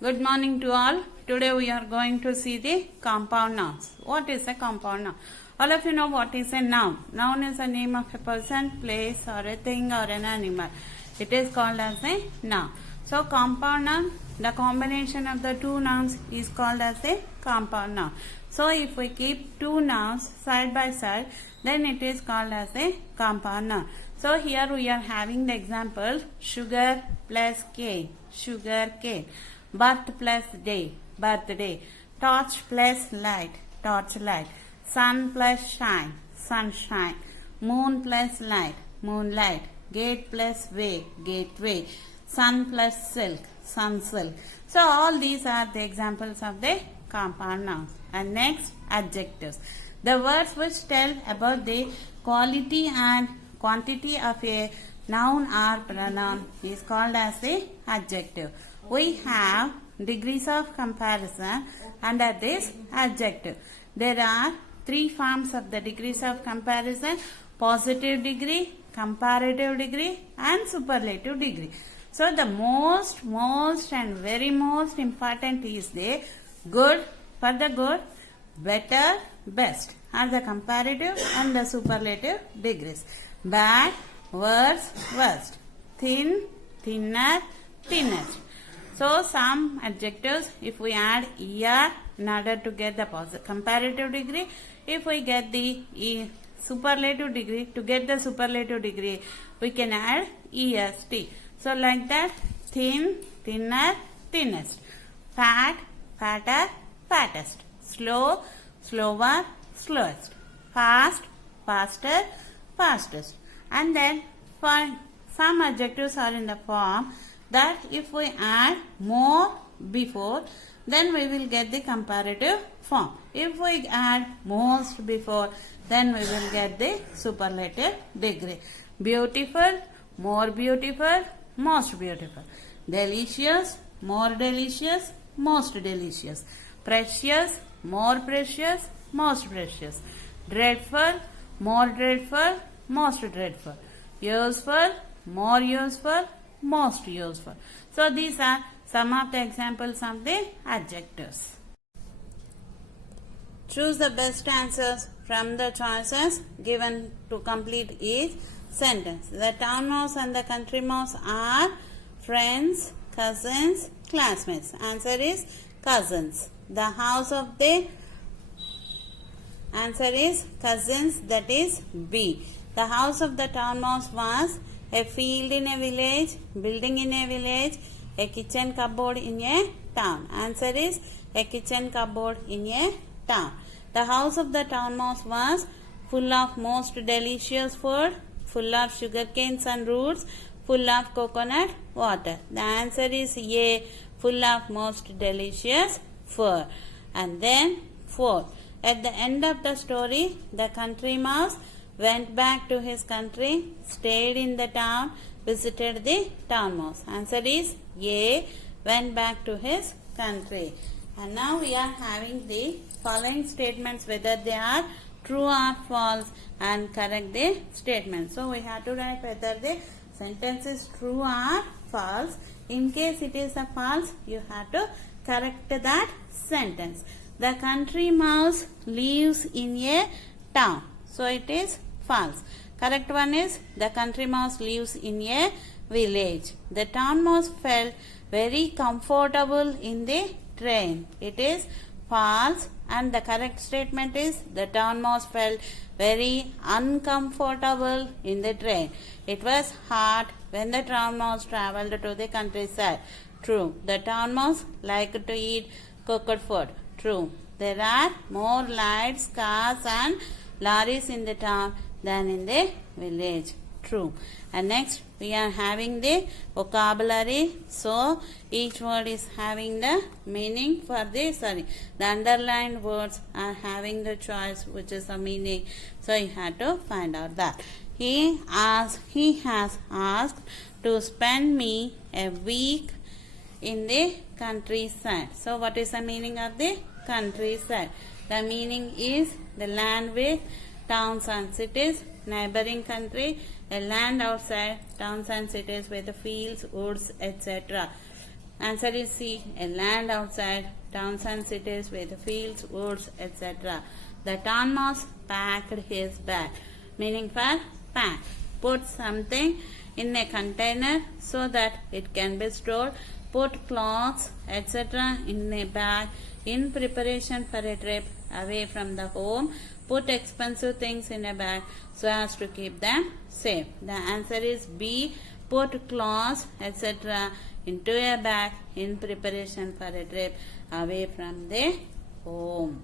Good morning to all. Today we are going to see the compound nouns. What is a compound noun? All of you know what is a noun. Noun is the name of a person, place or a thing or an animal. It is called as a noun. So compound noun, the combination of the two nouns is called as a compound noun. So if we keep two nouns side by side, then it is called as a compound noun. So here we are having the example sugar plus cane, sugar cane. Birth plus day, birthday. Torch plus light, torchlight. Sun plus shine, sunshine. Moon plus light, moonlight. Gate plus way, gateway. Sun plus silk, sun silk. So all these are the examples of the compound nouns. And next, adjectives. The words which tell about the quality and quantity of a noun or pronoun is called as the adjective. We have degrees of comparison under this adjective. There are three forms of the degrees of comparison: positive degree, comparative degree and superlative degree. So the most and very most important is the good for the good, better, best are the comparative and the superlative degrees. Bad, worse, worst. Thin, thinner, thinnest. So some adjectives, if we add er in order to get the comparative degree, if we get the superlative degree, to get the superlative degree, we can add est. So like that, thin, thinner, thinnest. Fat, fatter, fattest. Slow, slower, slowest. Fast, faster, fastest. And then for some adjectives are in the form that if we add more before, then we will get the comparative form. If we add most before, then we will get the superlative degree. Beautiful, more beautiful, most beautiful. Delicious, more delicious, most delicious. Precious, more precious, most precious. Dreadful, more dreadful, most dreadful. Useful, more useful, most useful. So these are some of the examples of the adjectives. Choose the best answers from the choices given to complete each sentence. The town mouse and the country mouse are friends, cousins, classmates. Answer is cousins. The house of the answer is cousins, that is B. The house of the town mouse was a field in a village, building in a village, a kitchen cupboard in a town. Answer is a kitchen cupboard in a town. The house of the town mouse was full of most delicious food, full of sugar canes and roots, full of coconut water. The answer is A, full of most delicious food. And then 4. At the end of the story, the country mouse went back to his country, stayed in the town, visited the town mouse. Answer is A, went back to his country. And now we are having the following statements, whether they are true or false, and correct the statement. So we have to write whether the sentence is true or false. In case it is a false, you have to correct that sentence. The country mouse lives in a town. So it is false. Correct one is the country mouse lives in a village. The town mouse felt very comfortable in the train. It is false. And the correct statement is the town mouse felt very uncomfortable in the train. It was hot when the town mouse traveled to the countryside. True. The town mouse liked to eat cooked food. True. There are more lights, cars and lorries in the town than in the village. True. And next we are having the vocabulary. So each word is having the meaning for the the underlined words are having the choice which is the meaning. So you have to find out that. He has asked to spend me a week in the countryside. So what is the meaning of the countryside? The meaning is the land with towns and cities, neighboring country, a land outside towns and cities with the fields, woods, etc. Answer is C. A land outside towns and cities with fields, woods, etc. The town mouse packed his bag. Meaning for pack. Put something in a container so that it can be stored. Put clothes, etc. in a bag in preparation for a trip away from the home. Put expensive things in a bag so as to keep them safe. The answer is B. Put clothes, etc. into a bag in preparation for a trip away from the home.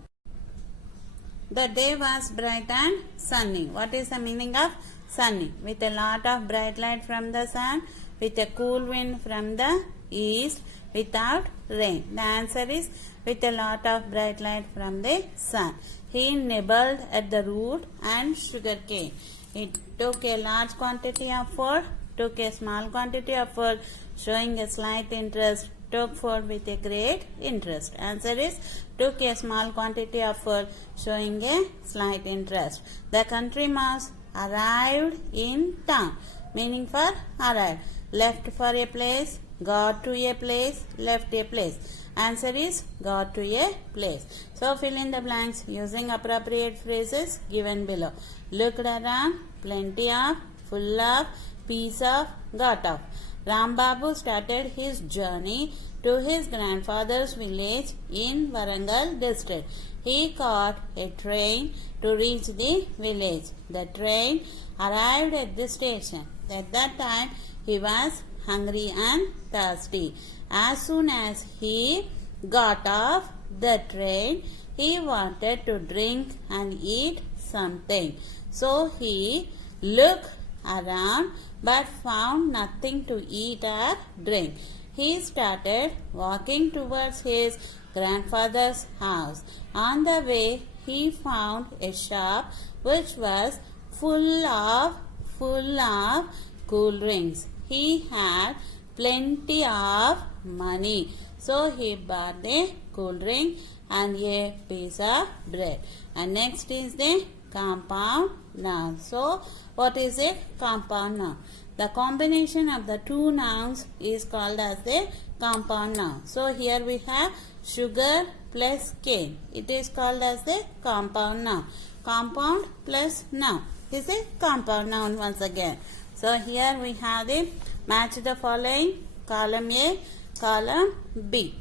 The day was bright and sunny. What is the meaning of sunny? With a lot of bright light from the sun, with a cool wind from the east, without rain. The answer is with a lot of bright light from the sun. He nibbled at the root and sugar cane. He took a large quantity of food, took a small quantity of food, showing a slight interest, took food with a great interest. Answer is took a small quantity of food, showing a slight interest. The country mouse arrived in town. Meaning for arrived. Left for a place, got to a place, left a place. Answer is got to a place. So fill in the blanks using appropriate phrases given below. Looked around, plenty of, full of, piece of, got of. Rambabu started his journey to his grandfather's village in Warangal district. He caught a train to reach the village. The train arrived at the station. At that time, he was hungry and thirsty. As soon as he got off the train, he wanted to drink and eat something. So he looked around but found nothing to eat or drink. He started walking towards his grandfather's house. On the way, he found a shop which was full of cool drinks. He had plenty of money. So he bought the cool drink and a piece of bread. And next is the compound noun. So what is a compound noun? The combination of the two nouns is called as the compound noun. So here we have sugar plus cane. It is called as the compound noun. Compound plus noun is a compound noun once again. So here we have the match the following, column A, column B.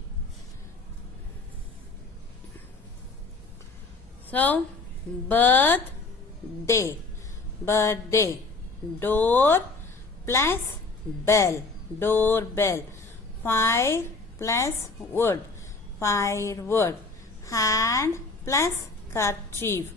So birthday, door plus bell, doorbell. Fire plus wood, firewood. Hand plus kerchief,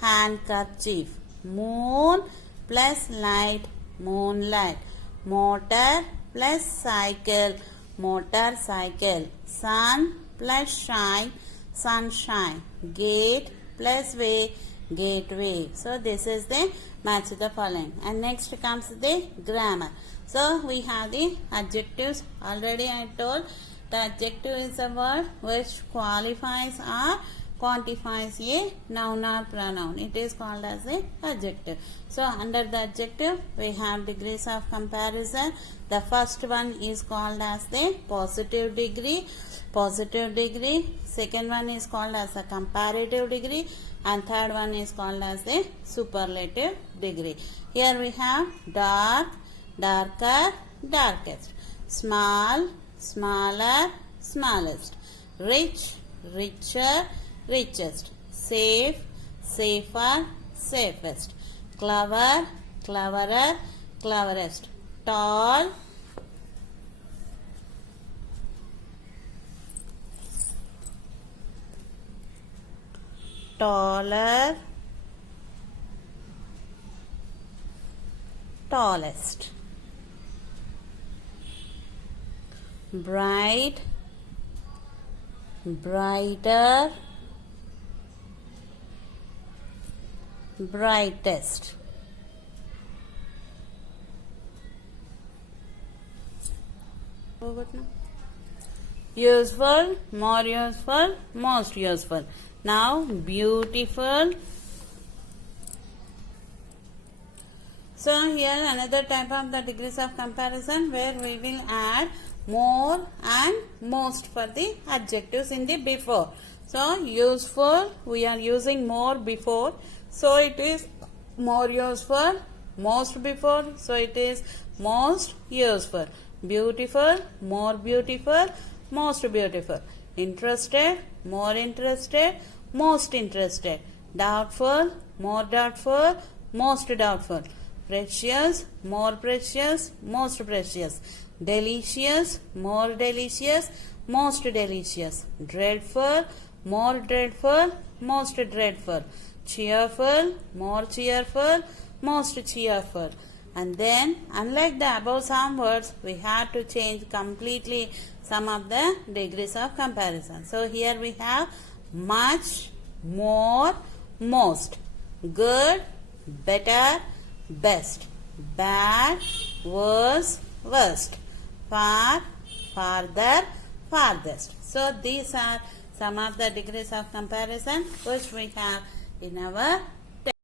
handkerchief. Moon plus light, moonlight. Motor plus cycle, motorcycle. Sun plus shine, sunshine. Gate plus way, gateway. So this is the match the following. And next comes the grammar. So we have the adjectives. Already I told the adjective is a word which qualifies or quantifies a noun or pronoun. It is called as a adjective. So under the adjective we have degrees of comparison. The first one is called as the positive degree. Second one is called as a comparative degree, and third one is called as the superlative degree. Here we have dark, darker, darkest. Small, smaller, smallest. Rich, richer, richest. Safe, safer, safest. Clever, cleverer, cleverest. Tall, taller, tallest. Bright, brighter, brightest. Useful, more useful, most useful. Now beautiful. So here another type of the degrees of comparison where we will add more and most for the adjectives in the before. So useful, we are using more before, so it is more useful. Most before, so it is most useful. Beautiful, more beautiful, most beautiful. Interested, more interested, most interested. Doubtful, more doubtful, most doubtful. Precious, more precious, most precious. Delicious, more delicious, most delicious. Dreadful, more dreadful, most dreadful. Cheerful, more cheerful, most cheerful. And then, unlike the above some words, we have to change completely some of the degrees of comparison. So here we have much, more, most. Good, better, best. Bad, worse, worst. Far, farther, farthest. So these are some of the degrees of comparison which we have in our